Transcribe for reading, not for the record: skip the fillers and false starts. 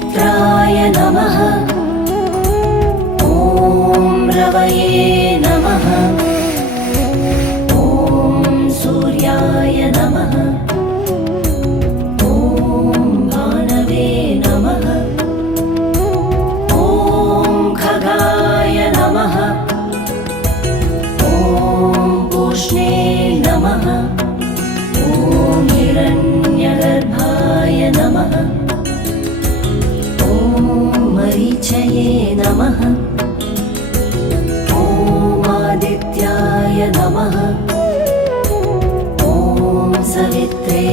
मित्राय नमः। ॐ रवये नमः। ॐ सूर्याय नमः। ॐ भानवे नमः। ॐ खगाय नमः। ॐ पूष्णे नमः। ॐ हिरण्यगर्भाय नमः। ॐ मरीचये नमः। ॐ आदित्याय नमः। ॐ सवित्रे